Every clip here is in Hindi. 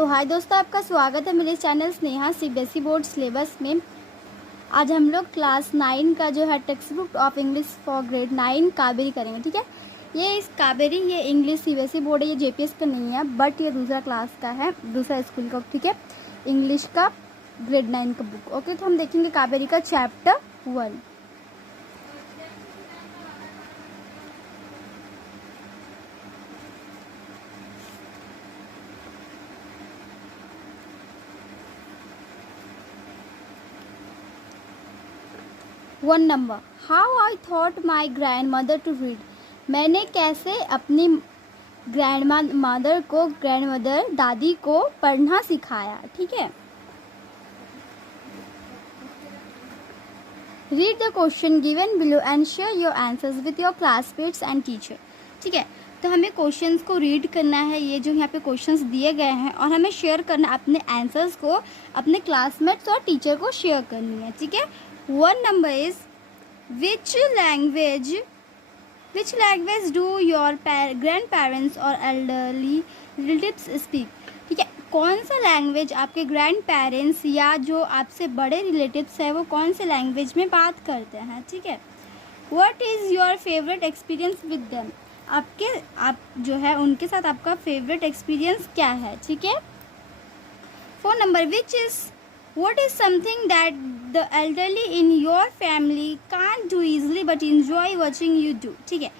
तो हाय दोस्तों, आपका स्वागत है मेरे channel Sneha CBSE board syllabus में। आज हम लोग क्लास 9 का जो है text book of English for grade 9 Kaveri करेंगे। ठीक है, ये इंग्लिश सीबीएसई बोर्ड है, ये जेपीएस का नहीं है, बट ये दूसरा क्लास का है, दूसरा स्कूल का। ठीक है, इंग्लिश का ग्रेड 9 का बुक। ओके, तो हम देखेंगे कावेरी का chapter 1। One number, how I thought my grandmother to read. मैंने कैसे अपनी ग्रैंड मदर दादी को पढ़ना सिखाया। ठीक है, read the question given below and share your answers with your classmates and teacher. ठीक है, तो हमें क्वेश्चंस को रीड करना है, ये जो यहाँ पे क्वेश्चंस दिए गए हैं, और हमें शेयर करना अपने आंसर्स को अपने क्लासमेट्स और टीचर को शेयर करनी है। ठीक है, one number is which language do your grandparents और elderly relatives speak। ठीक है, कौन सा लैंग्वेज आपके ग्रैंड पेरेंट्स या जो आपसे बड़े रिलेटिव्स है वो कौन से लैंग्वेज में बात करते हैं। ठीक है, what is your favourite experience with them. आप जो है उनके साथ आपका फेवरेट एक्सपीरियंस क्या है। ठीक है, phone number what is something that the elderly in your family can't do easily but enjoy watching you do। ठीक है,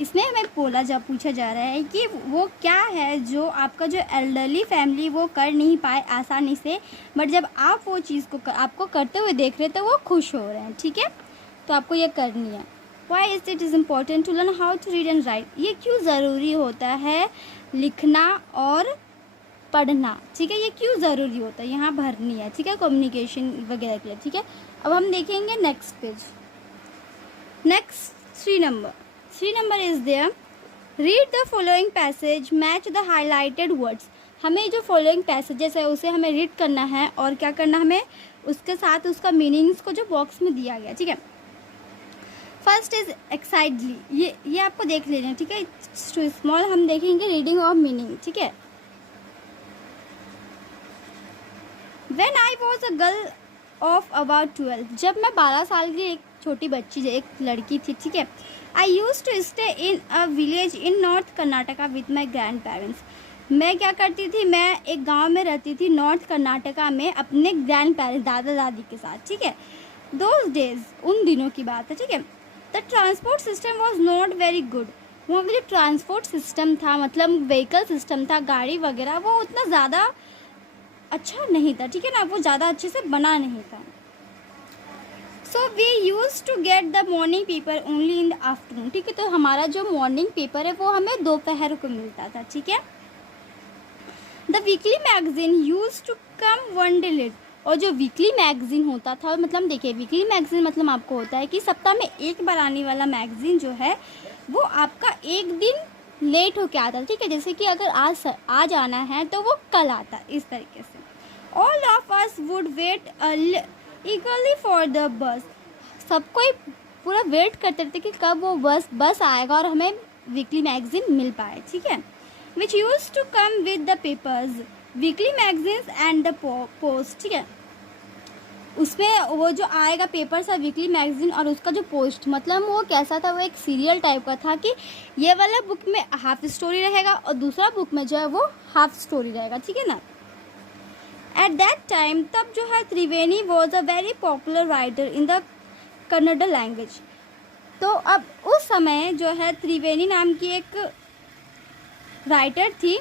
इसमें हमें पूछा जा रहा है कि वो क्या है जो आपका जो एल्डरली फैमिली वो कर नहीं पाए आसानी से, बट जब आप वो चीज़ को आपको करते हुए देख रहे तो वो खुश हो रहे हैं। ठीक है, तो आपको ये करनी है। Why is it important to learn how to read and write। ये क्यों ज़रूरी होता है लिखना और पढ़ना। ठीक है, ये क्यों ज़रूरी होता है, यहाँ भरनी है। ठीक है, कम्युनिकेशन वगैरह के लिए। ठीक है, अब हम देखेंगे next page. Next three number is there, read the following passage match the highlighted words. हमें जो फॉलोइंग पैसेजेस है उसे हमें रीड करना है और क्या करना, हमें उसके साथ उसका मीनिंग्स को जो बॉक्स में दिया गया। ठीक है, फर्स्ट इज एक्साइटली, ये आपको देख लेना है। ठीक है, स्मॉल हम देखेंगे रीडिंग ऑफ मीनिंग। ठीक है, When I was a girl of about 12, जब मैं 12 साल की एक छोटी बच्ची एक लड़की थी। ठीक है, I used to stay in a village in North Karnataka with my grandparents। मैं क्या करती थी, मैं एक गांव में रहती थी नॉर्थ कर्नाटका में अपने ग्रैंड पेरेंट्स दादा दादी के साथ। ठीक है, those days, उन दिनों की बात है। ठीक है, the transport system was not very good। वहाँ पर जो ट्रांसपोर्ट सिस्टम था, मतलब व्हीकल सिस्टम था, गाड़ी वगैरह, वो उतना ज़्यादा अच्छा नहीं था। ठीक है ना, वो ज़्यादा अच्छे से बना नहीं था। So we use to get the morning paper only in the afternoon. ठीक है, तो हमारा जो मॉर्निंग पेपर है वो हमें दोपहर को मिलता था। ठीक है, the weekly magazine use to come one day late. और जो वीकली मैगजीन होता था, मतलब देखिए वीकली मैगजीन मतलब आपको होता है कि सप्ताह में एक बार आने वाला मैगजीन जो है वो आपका एक दिन लेट होके आता था। ठीक है, जैसे कि अगर आज आना है तो वो कल आता, इस तरीके से। All of us would wait eagerly for the bus. सब कोई पूरा वेट करते थे कि कब वो बस आएगा और हमें वीकली मैगजीन मिल पाए। ठीक है, which use to come with the papers, weekly magazines and the post. ठीक है, उसमें वो जो आएगा पेपर था वीकली मैगजीन और उसका जो पोस्ट, मतलब वो कैसा था, वो एक सीरियल टाइप का था कि ये वाला बुक में हाफ स्टोरी रहेगा और दूसरा बुक में जो है वो हाफ स्टोरी रहेगा। ठीक है ना, एट दैट टाइम तब जो है Triveni was a very popular writer in the Kannada language. तो अब उस समय जो है त्रिवेणी नाम की एक राइटर थी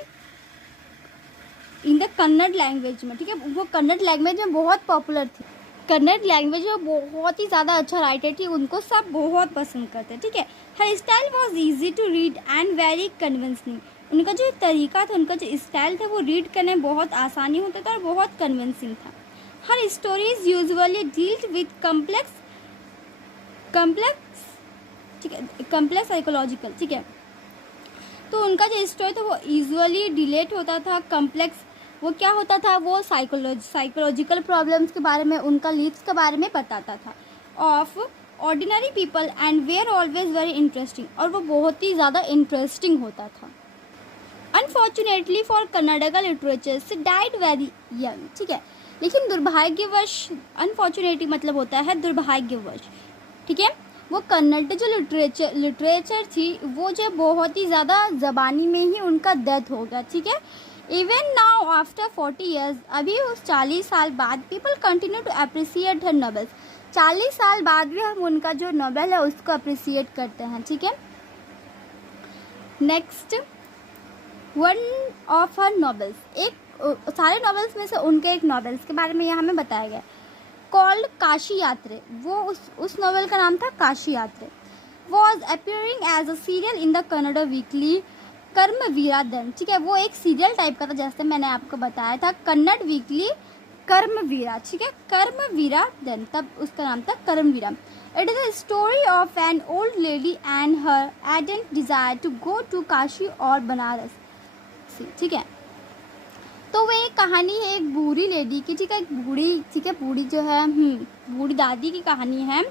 इन द कन्नड़ लैंग्वेज में। ठीक है, वो कन्नड़ लैंग्वेज में बहुत पॉपुलर थी, कन्नड़ लैंग्वेज में बहुत ही ज़्यादा अच्छा राइटर थी, उनको सब बहुत पसंद करते। ठीक है, her style was easy to read and very convincing. उनका जो तरीका था, उनका जो स्टाइल था वो रीड करने में बहुत आसानी होता था और बहुत कन्विंसिंग था। Her stories usually dealt with complex ठीक है, कम्प्लेक्स साइकोलॉजिकल। ठीक है, तो उनका जो स्टोरी था वो यूजुअली डिलेट होता था, कम्प्लेक्स वो क्या होता था, वो साइकोलॉजिकल प्रॉब्लम्स के बारे में, उनका लीड्स के बारे में बताता था। Of ordinary people and were always very interesting, और वो बहुत ही ज़्यादा इंटरेस्टिंग होता था। Unfortunately for Karnataka literature she died very young, ठीक है। लेकिन दुर्भाग्यवश, अनफॉर्चुनेटली मतलब होता है दुर्भाग्यवश, ठीक है। वो कन्नड़ जो लिटरेचर थी वो जो बहुत ही ज़्यादा ज़बानी में ही उनका डेथ हो गया, ठीक है। इवन नाउ आफ्टर 40 ईयर्स, अभी उस 40 साल बाद people continue to appreciate her novels, 40 साल बाद भी हम उनका जो नॉवेल है उसको अप्रिसिएट करते हैं, ठीक है। Next, one of her novels, एक सारे नॉवेल्स में से उनके एक नॉवेल्स के बारे में यहाँ हमें बताया गया, कॉल्ड काशी यात्रे। वो उस नॉवेल का नाम था Kashi Yatre. Was appearing as a serial in the Kannada weekly Karmaveera then, ठीक है। वो एक सीरियल टाइप का था, जैसे मैंने आपको बताया था कन्नड़ वीकली कर्मवीरा, ठीक है, कर्मवीरा दन, तब उसका नाम था Karmaveera. It is a story of an old lady and her ardent desire to go to Kashi और बनारस, ठीक है। तो वो एक कहानी है एक बूढ़ी लेडी की, ठीक है, एक बूढ़ी, ठीक है, बूढ़ी जो है बूढ़ी दादी की कहानी है।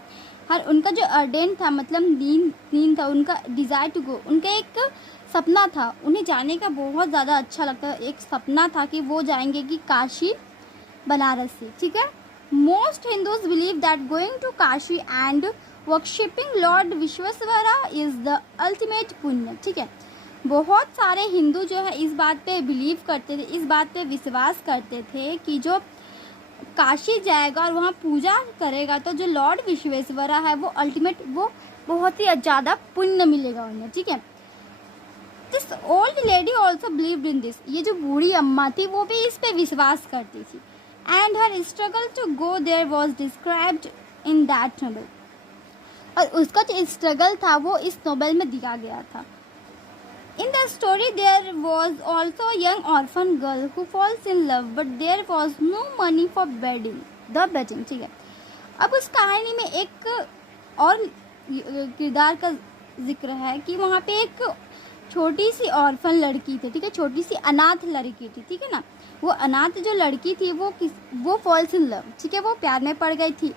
हर उनका जो अर्डेंट था, मतलब नींद था, उनका डिज़ायर टू गो, उनका एक सपना था, उन्हें जाने का बहुत ज़्यादा अच्छा लगता है, एक सपना था कि वो जाएंगे कि काशी बनारस से, ठीक है। Most Hindus believe that going to Kashi and worshipping lord Vishweshwara is the ultimate punya, ठीक है। बहुत सारे हिंदू जो है इस बात पे बिलीव करते थे, इस बात पे विश्वास करते थे कि जो काशी जाएगा और वहाँ पूजा करेगा तो जो लॉर्ड विश्वेश्वरा है वो अल्टीमेट, वो बहुत ही ज़्यादा पुण्य मिलेगा उन्हें, ठीक है। This old lady also believed in this, ये जो बूढ़ी अम्मा थी वो भी इस पे विश्वास करती थी। And her struggle to go there was described in that novel, और उसका जो स्ट्रगल था वो इस नॉवेल में दिया गया था। In the story there was also a young orphan girl who falls in love but there was no money for bedding, ठीक है। अब उस कहानी में एक और किरदार का जिक्र है कि वहाँ पे एक छोटी सी ऑर्फन लड़की थी, ठीक है, छोटी सी अनाथ लड़की थी, ठीक है ना। वो अनाथ जो लड़की थी वो फॉल्स इन लव, ठीक है, वो प्यार में पड़ गई थी,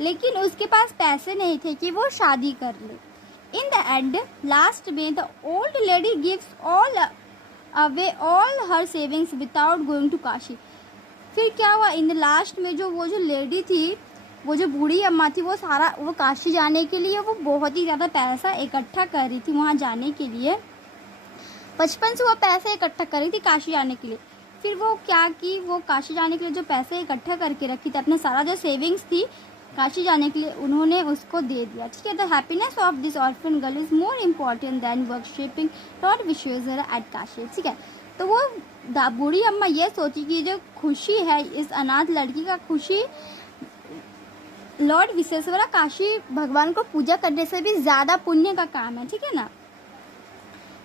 लेकिन उसके पास पैसे नहीं थे कि वो शादी कर ले। In the end, last में the old lady gives away all her savings without going to Kashi. फिर क्या हुआ, इन द लास्ट में वो जो लेडी थी, वो जो बूढ़ी अम्मा थी, वो काशी जाने के लिए वो बहुत ही ज़्यादा पैसा इकट्ठा कर रही थी वहाँ जाने के लिए। बचपन से वो पैसे इकट्ठा कर रही थी काशी जाने के लिए। फिर वो क्या कि वो काशी जाने के लिए जो पैसे इकट्ठा करके रखी थी, अपना सारा जो सेविंग्स थी काशी जाने के लिए, उन्होंने उसको दे दिया, ठीक है। The happiness of this orphan girl is more important than worshipping lord Vishweshwara at Kashi, ठीक है। तो वो बूढ़ी अम्मा ये सोची कि जो खुशी है इस अनाथ लड़की का, खुशी लॉर्ड विश्वेश्वरा काशी भगवान को पूजा करने से भी ज़्यादा पुण्य का काम है, ठीक है ना।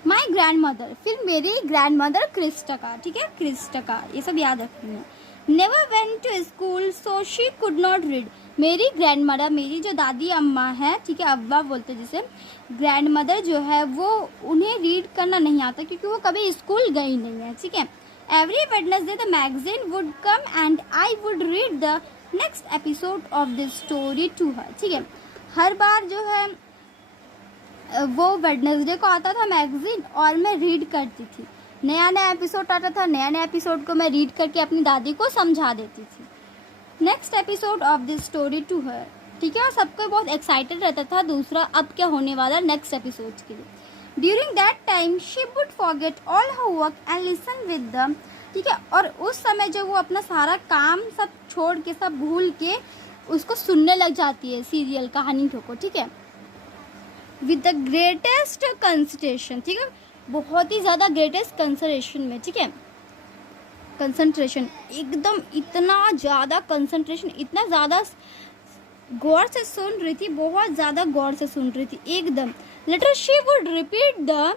माई ग्रैंड मदर, फिर मेरी ग्रैंड मदर क्रिस्टका, ठीक है, क्रिस्टका, ये सब याद रखनी है। Never went to school so she could not read, मेरी ग्रैंड मदर, मेरी जो दादी अम्मा है, ठीक है, अब्बा बोलते जिसे, ग्रैंड मदर जो है वो उन्हें रीड करना नहीं आता क्योंकि वो कभी स्कूल गई नहीं है, ठीक है। Every Wednesday the magazine would come and I would read the next episode of this story to her, ठीक है। हर बार जो है वो वेडनेसडे को आता था मैगजीन और मैं रीड करती थी, नया नया एपिसोड आता था, नया नया एपिसोड को मैं रीड करके अपनी दादी को समझा देती थी। Next episode of this story to her, ठीक है, और सबको बहुत एक्साइटेड रहता था दूसरा अब क्या होने वाला नेक्स्ट एपिसोड के लिए। During that time she would forget all her work and listen with the, ठीक है, और उस समय जब वो अपना सारा काम सब छोड़ के, सब भूल के उसको सुनने लग जाती है सीरियल कहानी को, ठीक है, विद द ग्रेटेस्ट कंसंट्रेशन, ठीक है, बहुत ही ज़्यादा ग्रेटेस्ट कंसंट्रेशन में, ठीक है, कंसंट्रेशन एकदम इतना ज़्यादा कंसंट्रेशन, इतना ज़्यादा गौर से सुन रही थी, बहुत ज़्यादा गौर से सुन रही थी एकदम। Later she would repeat the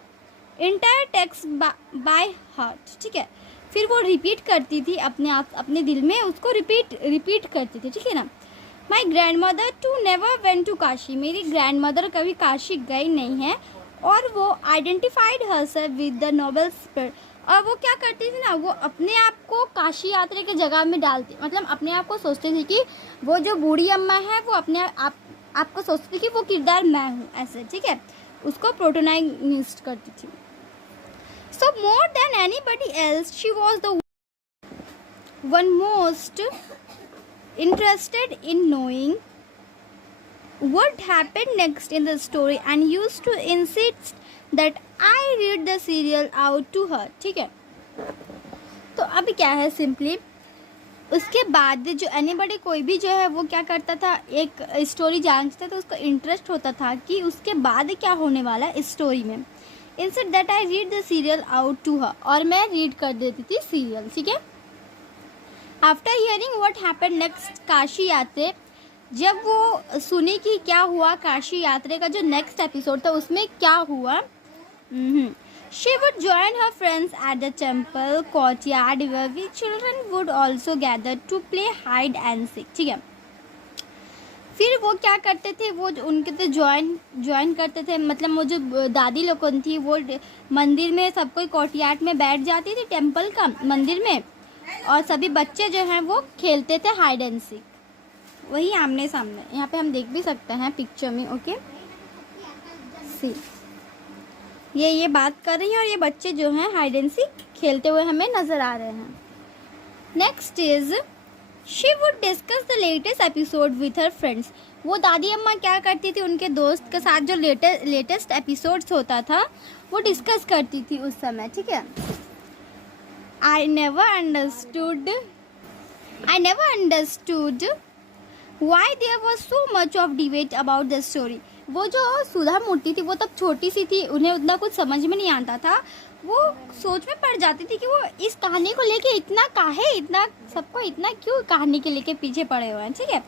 entire text by heart, ठीक है, फिर वो रिपीट करती थी अपने आप, अपने दिल में उसको रिपीट करती थी, ठीक है ना। My grandmother too never went to Kashi, मेरी ग्रैंड मदर कभी काशी गई नहीं है, और वो identified herself with the noble spirit, और वो क्या करती थी ना, वो अपने आप को काशी यात्रा की जगह में डालती, मतलब अपने आप को सोचती थी कि वो जो बूढ़ी अम्मा है वो अपने आप को सोचती थी कि वो किरदार मैं हूँ, ऐसे, ठीक है, उसको प्रोटोनाइज करती थी। So more than anybody else, she was the one most interested in knowing what happened next in the story and used to insist that I read the serial out to her. ठीक है, तो अभी क्या है, सिंपली उसके बाद जो एनीबडी कोई भी जो है वो क्या करता था, एक स्टोरी जानता था तो उसको इंटरेस्ट होता था कि उसके बाद क्या होने वाला है स्टोरी में. Instead that I read the serial out to her, और मैं रीड कर देती थी सीरियल. ठीक है. After hearing what happened next Kashi yatra, जब वो सुनी कि क्या हुआ काशी यात्रा का जो नेक्स्ट एपिसोड था उसमें क्या हुआ, she would join her friends at the temple courtyard where we children would also gather to play hide and seek. ठीक है. फिर वो क्या करते थे, वो उनके तो ज्वाइन करते थे, मतलब वो जो दादी लोग थी वो मंदिर में सब कोई कोर्टयार्ड में बैठ जाती थी, टेम्पल का मंदिर में, और सभी बच्चे जो हैं वो खेलते थे हाइड एंड सीक. वही आमने सामने यहाँ पे हम देख भी सकते हैं पिक्चर में. ओके, सी ये बात कर रही हैं और ये बच्चे जो हैं हाइड एंड सीक खेलते हुए हमें नज़र आ रहे हैं. Next is she would discuss the latest episode with her friends. वो दादी अम्मा क्या करती थी, उनके दोस्त के साथ जो लेटेस्ट एपिसोड्स होता था वो डिस्कस करती थी उस समय. ठीक है. I never understood why there was so much of debate about the story. वो जो सुधा मूर्ति थी वो तब छोटी सी थी, उन्हें उतना कुछ समझ में नहीं आता था. वो सोच में पड़ जाती थी कि वो इस कहानी को लेके इतना सबको इतना क्यों कहानी के लेके पीछे पड़े हुए हैं. ठीक है.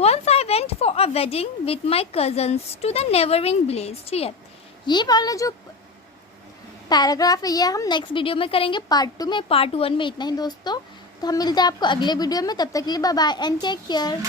Once I went for a wedding with my cousins to the neighbouring village. ठीक है. ये वाला जो पैराग्राफ है ये हम नेक्स्ट वीडियो में करेंगे, पार्ट 2 में. पार्ट 1 में इतना ही दोस्तों. तो हम मिलते हैं आपको अगले वीडियो में. तब तक के लिए bye bye and take care.